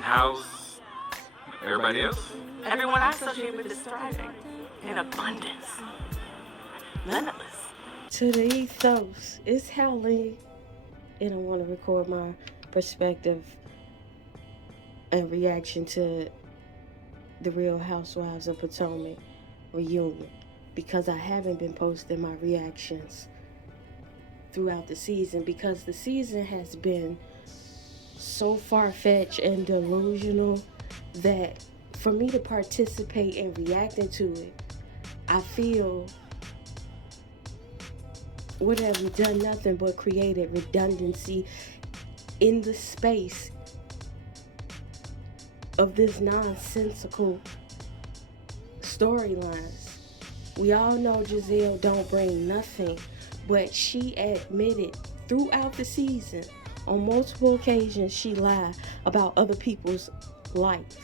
How's everybody else? Everyone I associate with is thriving in abundance. Limitless. To the ethos, it's Kaale, and I want to record my perspective and reaction to the Real Housewives of Potomac reunion, because I haven't been posting my reactions throughout the season because the season has been so far-fetched and delusional that for me to participate in reacting to it, I feel would have done nothing but created redundancy in the space of this nonsensical storylines. We all know Giselle don't bring nothing, but she admitted throughout the season on multiple occasions she lied about other people's life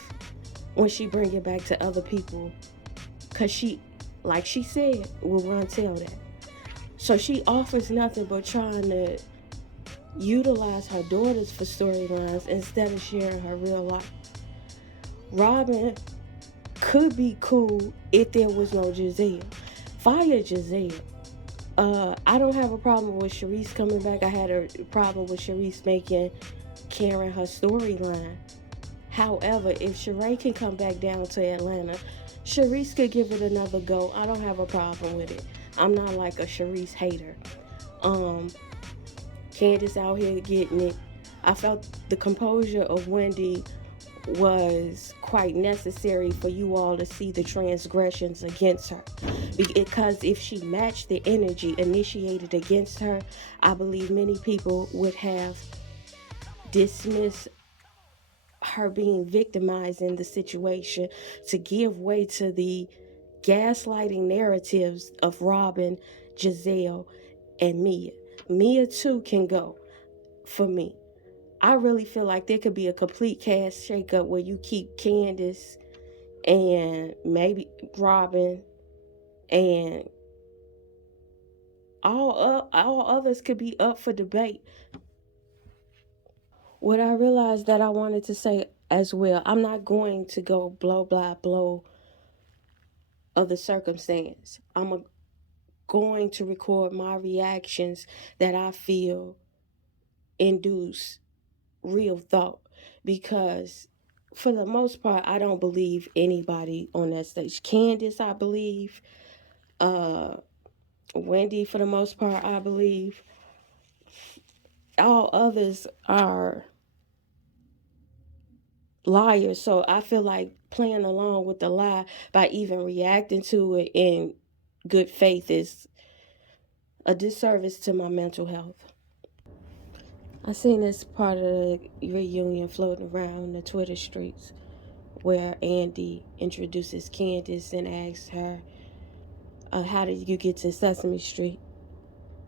when she bring it back to other people, because she, like she said, will run tell that. So she offers nothing but trying to utilize her daughters for storylines instead of sharing her real life. Robin could be cool if there was no Giselle. Fire Giselle. I don't have a problem with Charisse coming back. I had a problem with Charisse making Karen her storyline. However, if Sheree can come back down to Atlanta, Charisse could give it another go. I don't have a problem with it. I'm not like a Charisse hater. Candace out here getting it. I felt the composure of Wendy was quite necessary for you all to see the transgressions against her, because if she matched the energy initiated against her, I believe many people would have dismissed her being victimized in the situation to give way to the gaslighting narratives of Robin, Giselle, and Mia. Mia too can go for me. I really feel like there could be a complete cast shakeup where you keep Candace and maybe Robin, and all others could be up for debate. What I realized that I wanted to say as well, I'm not going to go blow by blow of the circumstance. Going to record my reactions that I feel induce real thought, because for the most part I don't believe anybody on that stage. Candace I believe, Wendy for the most part I believe. All others are liars, so I feel like playing along with the lie by even reacting to it in good faith is a disservice to my mental health. I seen this part of the reunion floating around the Twitter streets where Andy introduces Candace and asks her, how did you get to Sesame Street?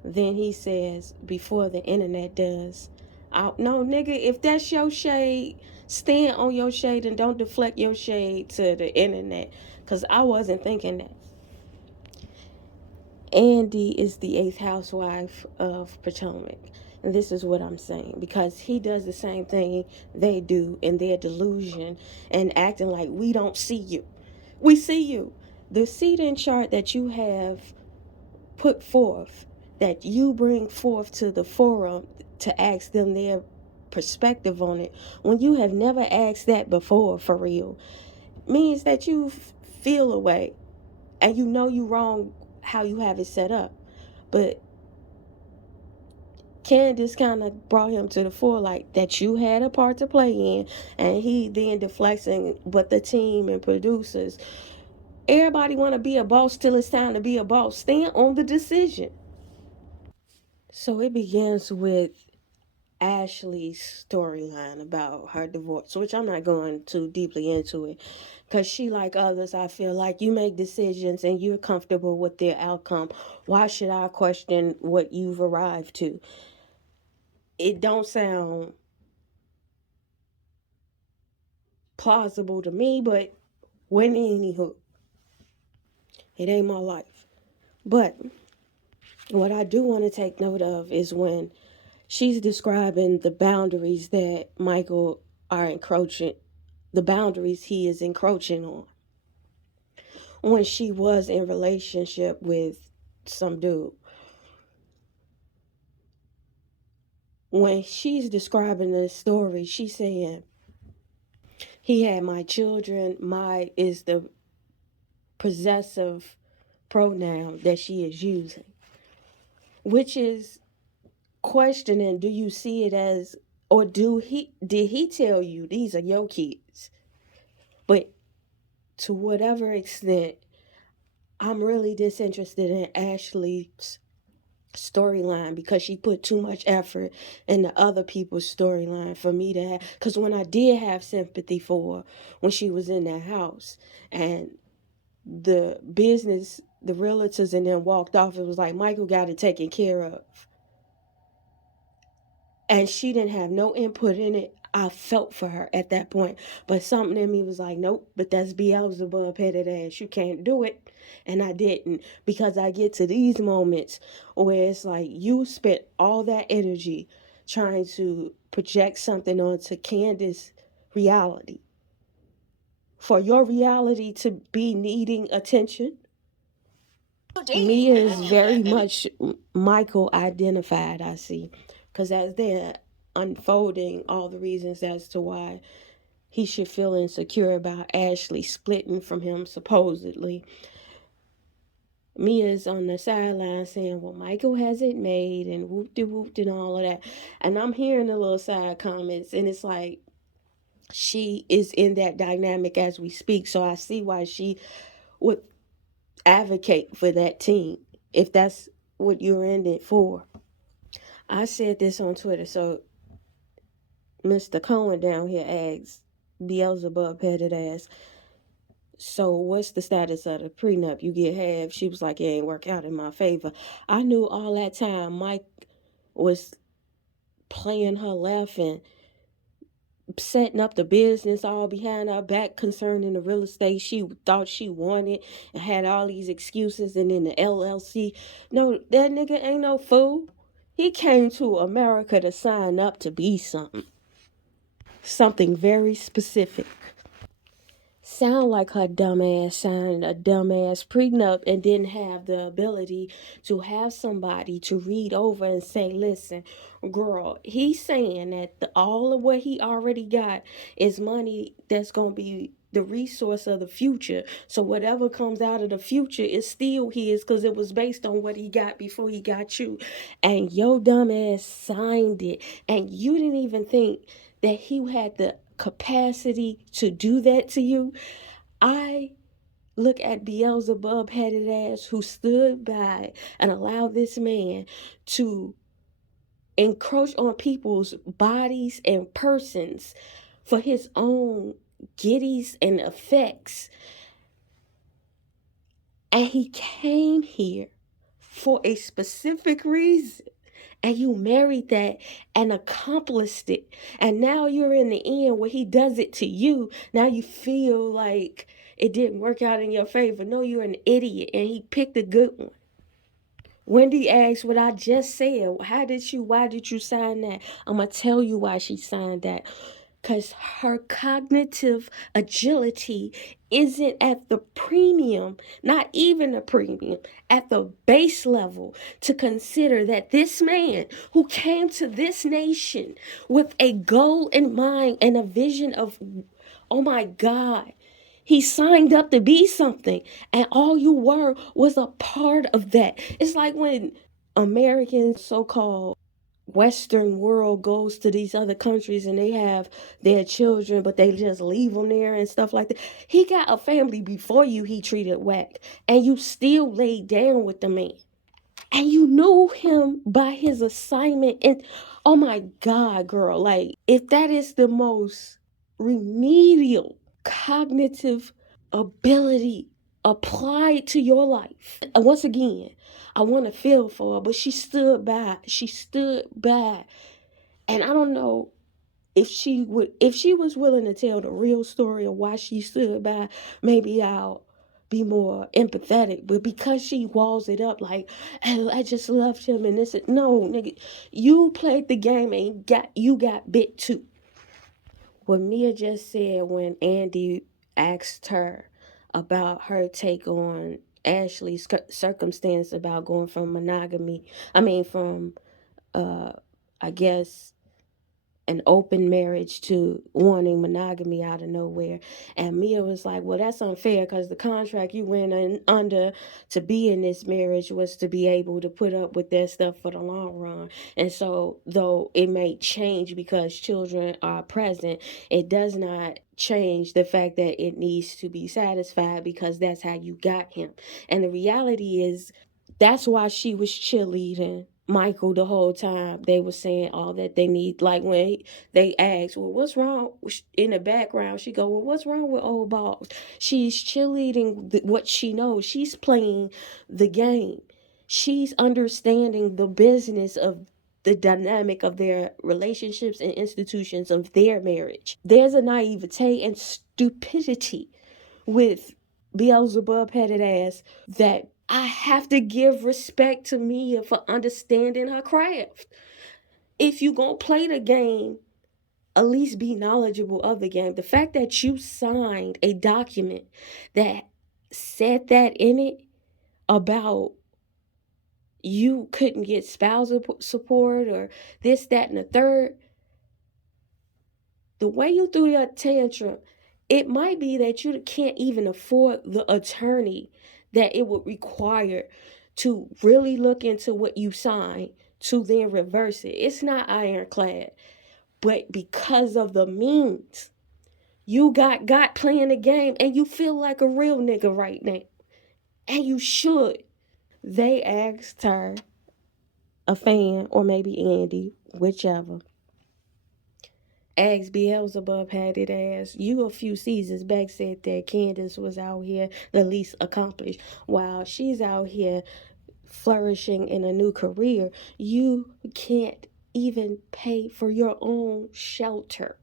Then he says, before the internet does. No, nigga, if that's your shade, stand on your shade and don't deflect your shade to the internet, because I wasn't thinking that. Andy is the 8th housewife of Potomac. And this is what I'm saying, because he does the same thing they do in their delusion and acting like we don't see you. We see you. The seating chart that you have put forth, that you bring forth to the forum to ask them their perspective on it, when you have never asked that before for real, means that you feel a way and you know you wrong how you have it set up. But Candace kind of brought him to the fore, like that you had a part to play in, and he then deflecting, but the team and producers, everybody want to be a boss till it's time to be a boss. Stand on the decision. So it begins with Ashley's storyline about her divorce, which I'm not going too deeply into it, because she, like others, I feel like you make decisions and you're comfortable with their outcome. Why should I question what you've arrived to? It don't sound plausible to me, but when anywho, it ain't my life. But what I do want to take note of is when she's describing the boundaries that Michael are encroaching, the boundaries he is encroaching on. When she was in relationship with some dude. When she's describing the story, she's saying, he had my children. My is the possessive pronoun that she is using, which is questioning, do you see it as, or did he tell you these are your kids? But to whatever extent, I'm really disinterested in Ashley's storyline because she put too much effort into other people's storyline for me to have. Because when I did have sympathy for her, when she was in that house and the business, the realtors and then walked off, it was like Michael got it taken care of. And she didn't have no input in it. I felt for her at that point. But something in me was like, nope, but that's Beelzebub headed ass. You can't do it. And I didn't. Because I get to these moments where it's like you spent all that energy trying to project something onto Candace's reality. For your reality to be needing attention. Mia is very much Michael identified, I see. Because as they're unfolding all the reasons as to why he should feel insecure about Ashley splitting from him, supposedly, Mia's on the sideline saying, well, Michael has it made and whoop-de-whoop and all of that. And I'm hearing the little side comments, and it's like she is in that dynamic as we speak. So I see why she would advocate for that team if that's what you're in it for. I said this on Twitter, so Mr. Cohen down here asks, Beelzebub headed ass, so what's the status of the prenup? You get half. She was like, it ain't work out in my favor. I knew all that time Mike was playing her laughing, setting up the business all behind her back concerning the real estate she thought she wanted and had all these excuses, and then the LLC. No, that nigga ain't no fool. He came to America to sign up to be something. Something very specific. Sound like her dumbass signed a dumbass prenup and didn't have the ability to have somebody to read over and say, listen, girl, he's saying that all of what he already got is money that's going to be the resource of the future. So whatever comes out of the future is still his because it was based on what he got before he got you. And your dumbass signed it. And you didn't even think that he had the capacity to do that to you. I look at Beelzebub headed ass who stood by and allowed this man to encroach on people's bodies and persons for his own giddies and effects. And he came here for a specific reason. And you married that and accomplished it. And now you're in the end where he does it to you. Now you feel like it didn't work out in your favor. No, you're an idiot. And he picked a good one. Wendy asked what I just said. Why did you sign that? I'm going to tell you why she signed that. Because her cognitive agility isn't at the premium, not even the premium, at the base level to consider that this man who came to this nation with a goal in mind and a vision of, oh my God, he signed up to be something, and all you were was a part of that. It's like when Americans, so-called Western world, goes to these other countries and they have their children, but they just leave them there and stuff like that. He got a family before you, he treated whack, and you still laid down with the man. And you knew him by his assignment. And oh my God, girl, like if that is the most remedial cognitive ability applied to your life. Once again, I want to feel for her, but she stood by. She stood by. And I don't know if she was willing to tell the real story of why she stood by, maybe I'll be more empathetic. But because she walls it up like, oh, I just loved him and this, no, nigga, you played the game and you got bit too. what Mia just said when Andy asked her about her take on Ashley's circumstance about going from monogamy, from, uh, I guess, an open marriage to wanting monogamy out of nowhere. And Mia was like, well, that's unfair because the contract you went under to be in this marriage was to be able to put up with that stuff for the long run. And so, though it may change because children are present, it does not change the fact that it needs to be satisfied because that's how you got him. And the reality is, that's why she was cheerleading Michael the whole time. They were saying all that they need. Like when they asked, well, what's wrong? In the background, she go, well, what's wrong with old balls? She's cheerleading what she knows. She's playing the game. She's understanding the business of the dynamic of their relationships and institutions of their marriage. There's a naivete and stupidity with Beelzebub headed ass that I have to give respect to Mia for understanding her craft. If you gonna play the game, at least be knowledgeable of the game. The fact that you signed a document that said that in it about you couldn't get spousal support or this, that, and the third, the way you threw your tantrum, it might be that you can't even afford the attorney that it would require to really look into what you signed to then reverse it. It's not ironclad, but because of the means, you got playing the game and you feel like a real nigga right now. And you should. They asked her, a fan, or maybe Andy, whichever, asked Beelzebub had it as you a few seasons back said that Candace was out here the least accomplished while she's out here flourishing in a new career. You can't even pay for your own shelter.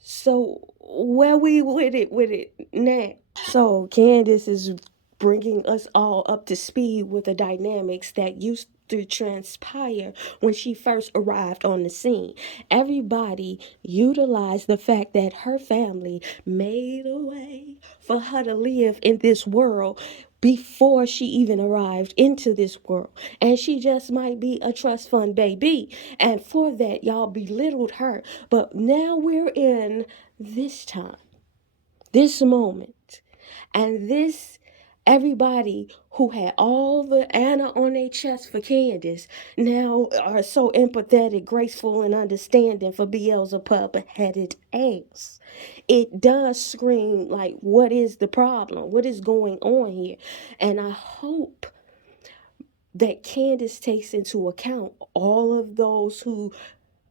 So where we with it now? So Candace is bringing us all up to speed with the dynamics that used to transpire when she first arrived on the scene. Everybody utilized the fact that her family made a way for her to live in this world before she even arrived into this world. And she just might be a trust fund baby. And for that, y'all belittled her. But now we're in this time, this moment. And this, everybody who had all the Anna on their chest for Candace now are so empathetic, graceful, and understanding for Beelzebub headed ass. It does scream like, what is the problem? What is going on here? And I hope that Candace takes into account all of those who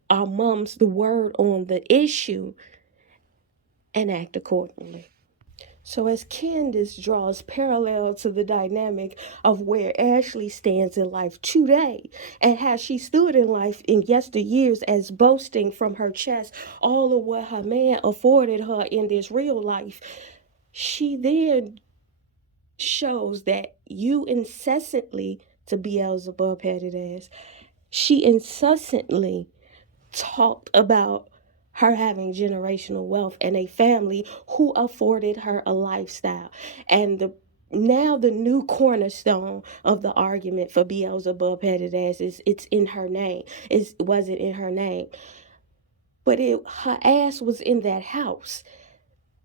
are mums the word on the issue and act accordingly. So as Candace draws parallel to the dynamic of where Ashley stands in life today and how she stood in life in yesteryears as boasting from her chest all of what her man afforded her in this real life, she then shows that you incessantly, to Beelzebub headed ass, she incessantly talked about her having generational wealth and a family who afforded her a lifestyle. And the new cornerstone of the argument for Beelzebub headed ass is it's in her name. It wasn't in her name. But her ass was in that house.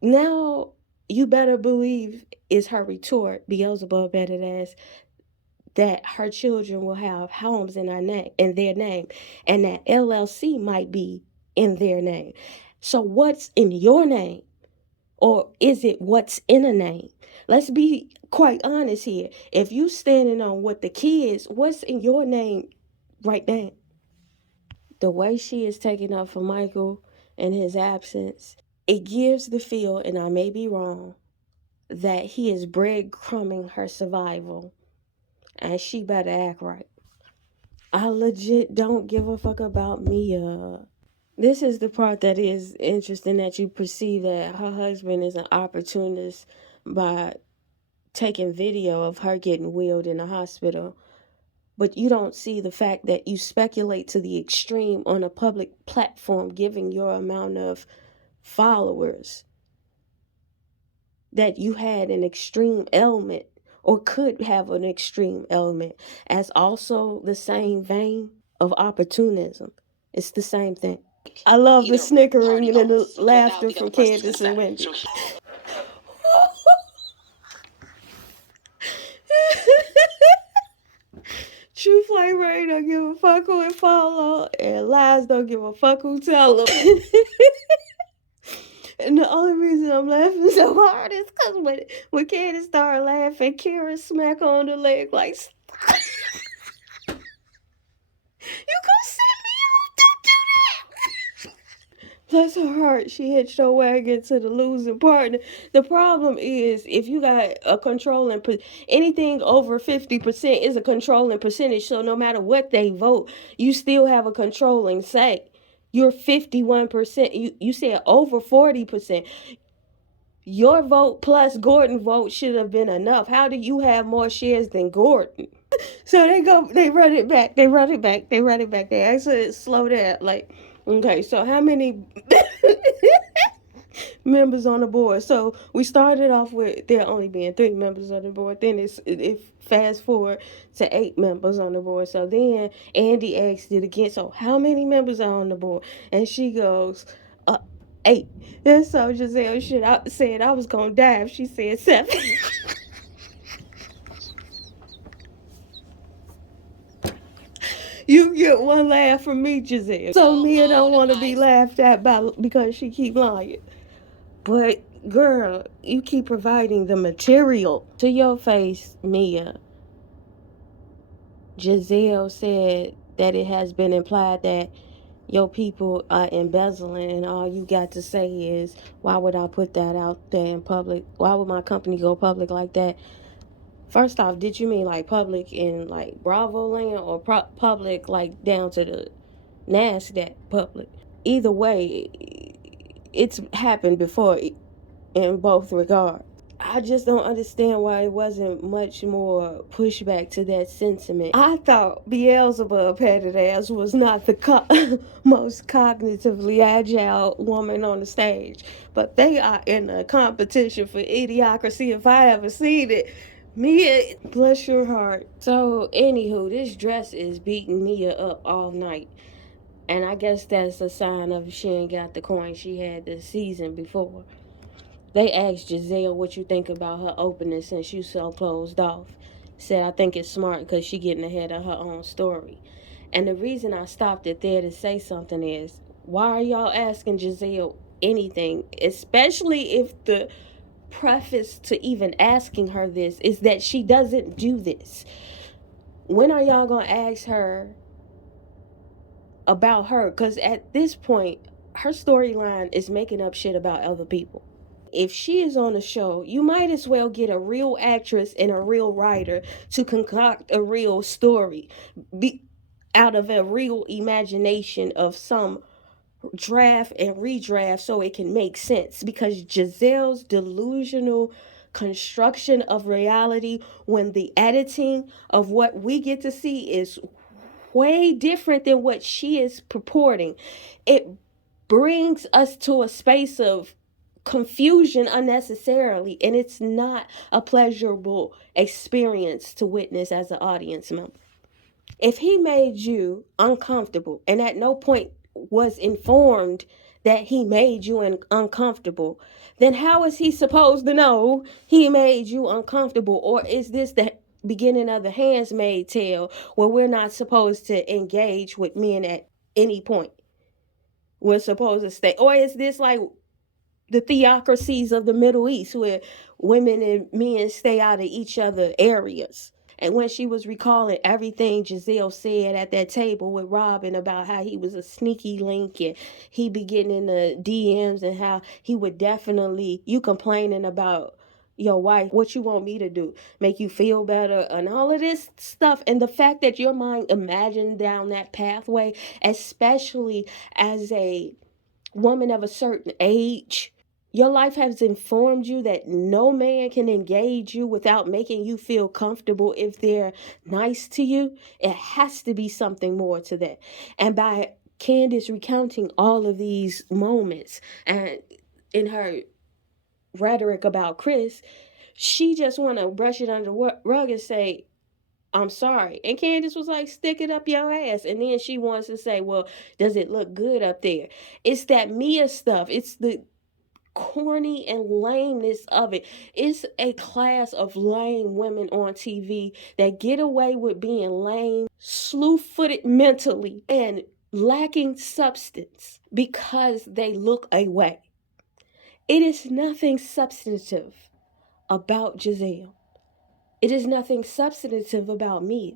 Now you better believe is her retort, Beelzebub headed ass, that her children will have homes in their name, and that LLC might be in their name. So what's in your name? Or is it what's in a name? Let's be quite honest here. If you standing on what the kids, what's in your name right now? The way she is taking up for Michael in his absence, it gives the feel, and I may be wrong, that he is breadcrumbing her survival, and she better act right. I legit don't give a fuck about Mia. This is the part that is interesting, that you perceive that her husband is an opportunist by taking video of her getting wheeled in the hospital But you don't see the fact that you speculate to the extreme on a public platform, giving your amount of followers, that you had an extreme element or could have an extreme element as also the same vein of opportunism. It's the same thing. I love the snickering and the laughter from Candace and Wendy. True Flame Ray don't give a fuck who it follow, and Lies don't give a fuck who tell them. And the only reason I'm laughing so hard is because when Candace started laughing, Kira smack on the leg like, you gonna send me off? Don't do that! Bless her heart, she hitched her wagon to the losing partner. The problem is, if you got a controlling, anything over 50% is a controlling percentage. So no matter what they vote, you still have a controlling say. You're 51%. You said over 40%. Your vote plus Gordon vote should have been enough. How do you have more shares than Gordon? So they run it back. They actually slow down. Like, okay, so how many members on the board? So we started off with there only being 3 members on the board. Then it fast forward to 8 members on the board. So then Andy asked it again. So how many members are on the board? And she goes, 8. And so Giselle said I was gonna die if she said 7. You get one laugh from me, Giselle. So Mia don't want to be laughed at because she keep lying. But girl, you keep providing the material. To your face, Mia, Giselle said that it has been implied that your people are embezzling, and all you got to say is, why would I put that out there in public? Why would my company go public like that? First off, did you mean like public in like Bravo land, or public like down to the NASDAQ public? Either way, it's happened before in both regards. I just don't understand why it wasn't much more pushback to that sentiment. I thought Beelzebub headed ass was not the most cognitively agile woman on the stage, but they are in a competition for idiocracy if I ever seen it. Mia, bless your heart. So, anywho, this dress is beating Mia up all night. And I guess that's a sign of she ain't got the coin she had the season before. They asked Giselle what you think about her opening since you so closed off. Said, I think it's smart because she getting ahead of her own story. And the reason I stopped it there to say something is, why are y'all asking Giselle anything? Especially if the preface to even asking her this is that she doesn't do this. When are y'all gonna ask her about her? Because at this point, her storyline is making up shit about other people. If she is on a show, you might as well get a real actress and a real writer to concoct a real story out of a real imagination of some draft and redraft so it can make sense. Because Giselle's delusional construction of reality, when the editing of what we get to see is way different than what she is purporting, it brings us to a space of confusion unnecessarily, and it's not a pleasurable experience to witness as an audience member. If he made you uncomfortable and at no point was informed that he made you uncomfortable, then how is he supposed to know he made you uncomfortable? Or is this the beginning of the Handmaid's Tale where we're not supposed to engage with men at any point? We're supposed to stay. Or is this like the theocracies of the Middle East where women and men stay out of each other areas? And when she was recalling everything Giselle said at that table with Robin about how he was a sneaky link and he be getting in the DMs and how he would definitely, you complaining about your wife, what you want me to do? Make you feel better and all of this stuff. And the fact that your mind imagined down that pathway, especially as a woman of a certain age, Your life has informed you that no man can engage you without making you feel comfortable if they're nice to you. It has to be something more to that. And by Candace recounting all of these moments and in her rhetoric about Chris, she just want to brush it under the rug and say, I'm sorry. And Candace was like, stick it up your ass. And then she wants to say, well, does it look good up there? It's that Mia stuff. It's the corny and lameness of it. It's a class of lame women on TV that get away with being lame, slew-footed mentally, and lacking substance because they look away. It is nothing substantive about Giselle. It is nothing substantive about Mia.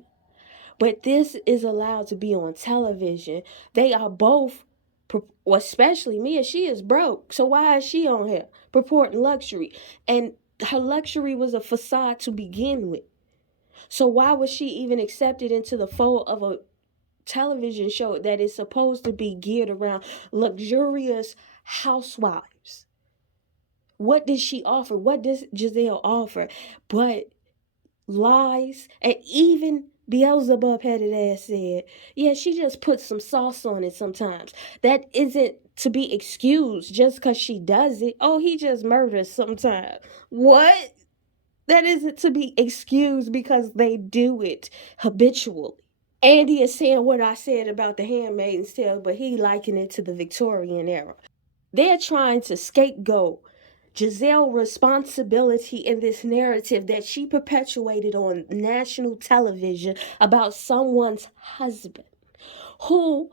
But this is allowed to be on television. They are both, especially Mia, she is broke. So why is she on here purporting luxury? And her luxury was a facade to begin with. So why was she even accepted into the fold of a television show that is supposed to be geared around luxurious housewives? What did she offer? What does Giselle offer? But lies, and even Beelzebub headed ass said, yeah, she just puts some sauce on it sometimes. That isn't to be excused just because she does it. Oh, he just murders sometimes. What? That isn't to be excused because they do it habitually. Andy is saying what I said about the Handmaid's Tale, but he likened it to the Victorian era. They're trying to scapegoat Giselle's responsibility in this narrative that she perpetuated on national television about someone's husband, who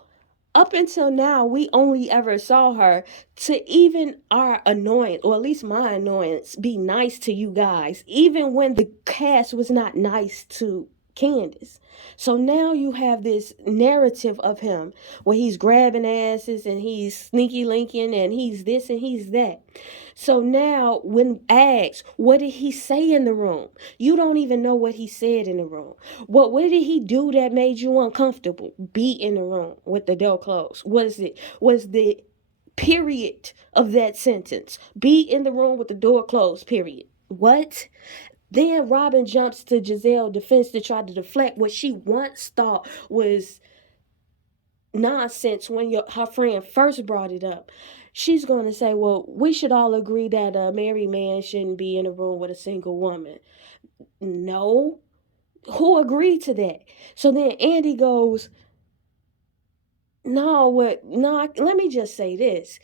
up until now we only ever saw her to, even our annoyance, or at least my annoyance, be nice to you guys, even when the cast was not nice to Candace. So now you have this narrative of him where he's grabbing asses and he's sneaky linking and he's this and he's that. So now when asked, what did he say in the room? You don't even know what he said in the room. What did he do that made you uncomfortable? Be in the room with the door closed. Was the period of that sentence? Be in the room with the door closed, period. What? Then Robin jumps to Giselle's defense to try to deflect what she once thought was nonsense when her friend first brought it up. She's going to say, well, we should all agree that a married man shouldn't be in a room with a single woman. No. Who agreed to that? So then Andy goes, no, let me just say this.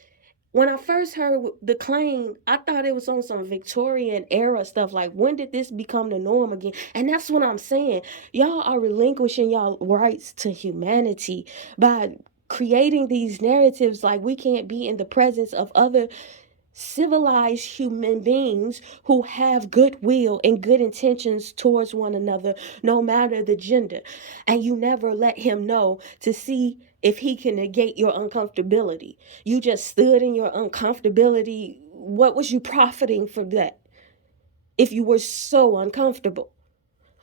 When I first heard the claim, I thought it was on some Victorian era stuff. Like, when did this become the norm again? And that's what I'm saying. Y'all are relinquishing y'all rights to humanity by creating these narratives like we can't be in the presence of other civilized human beings who have goodwill and good intentions towards one another, no matter the gender. And you never let him know to see if he can negate your uncomfortability. You just stood in your uncomfortability. What was you profiting from that if you were so uncomfortable?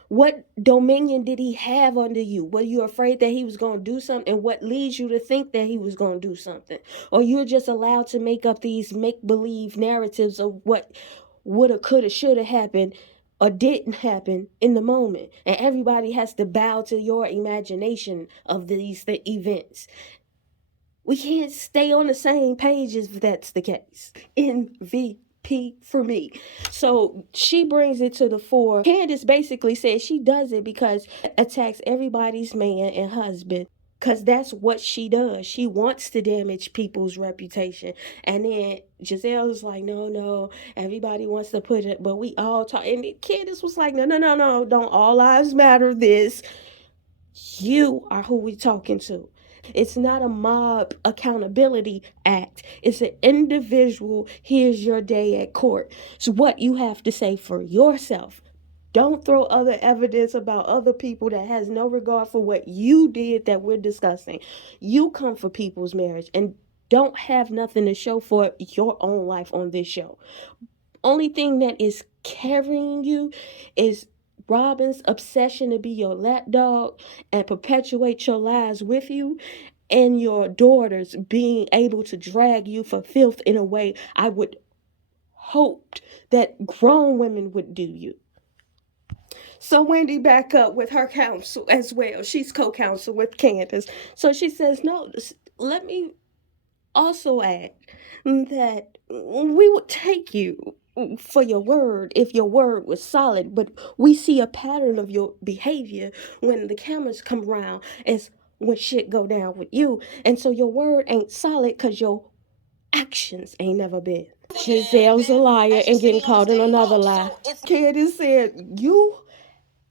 What dominion did he have under you? Were you afraid that he was going to do something? And what leads you to think that he was going to do something? Or you're just allowed to make up these make-believe narratives of what woulda, coulda, shoulda happened or didn't happen in the moment. And everybody has to bow to your imagination of these events. We can't stay on the same page if that's the case. MVP for me. So she brings it to the fore. Candace basically says she does it because it attacks everybody's man and husband. Because that's what she does. She wants to damage people's reputation. And then Giselle was like, no, everybody wants to put it, but we all talk. And Candace was like, no, don't all lives matter this. You are who we're talking to. It's not a mob accountability act. It's an individual, here's your day at court. So what you have to say for yourself. Don't throw other evidence about other people that has no regard for what you did that we're discussing. You come for people's marriage and don't have nothing to show for your own life on this show. Only thing that is carrying you is Robin's obsession to be your lapdog and perpetuate your lies with you, and your daughters being able to drag you for filth in a way I would hoped that grown women would do you. So Wendy back up with her counsel as well. She's co-counsel with Candace. So she says, no, let me also add that we would take you for your word if your word was solid, but we see a pattern of your behavior when the cameras come around as when shit go down with you. And so your word ain't solid because your actions ain't never been. Giselle's a liar and getting caught in another lie. Candace said, you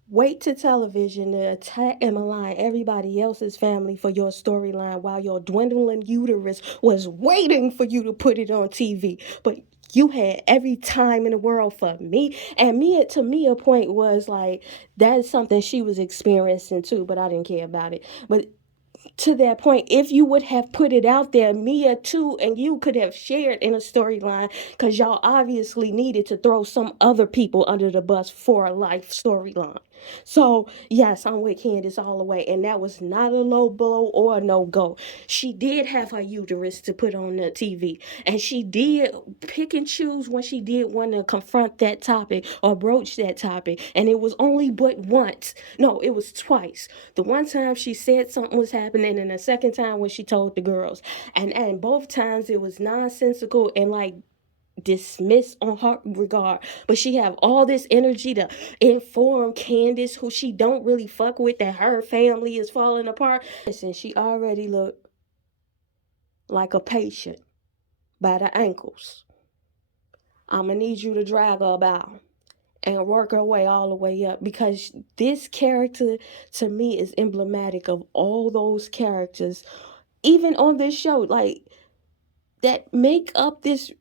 wait to television to attack and malign everybody else's family for your storyline while your dwindling uterus was waiting for you to put it on TV. But you had every time in the world for me. And Mia, to me, a point was like, that's something she was experiencing too, but I didn't care about it. But to that point, if you would have put it out there, Mia too, and you could have shared in a storyline, because y'all obviously needed to throw some other people under the bus for a life storyline. So yes, I'm with Candace all the way, and that was not a low blow or a no go. She did have her uterus to put on the TV, and she did pick and choose when she did want to confront that topic or broach that topic, and it was only but once. No, it was twice. The one time she said something was happening, and the second time when she told the girls, and both times it was nonsensical and like dismiss on her regard, but she have all this energy to inform Candace, who she don't really fuck with, that her family is falling apart. Listen, she already looked like a patient by the ankles. I'm gonna need you to drag her about and work her way all the way up, because this character to me is emblematic of all those characters, even on this show, like that make up this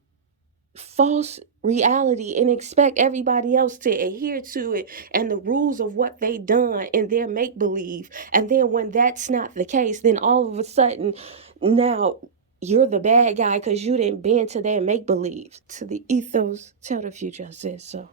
false reality and expect everybody else to adhere to it and the rules of what they done in their make-believe. And then when that's not the case, then all of a sudden now you're the bad guy because you didn't bend to their make-believe. To the ethos, tell the future I said so.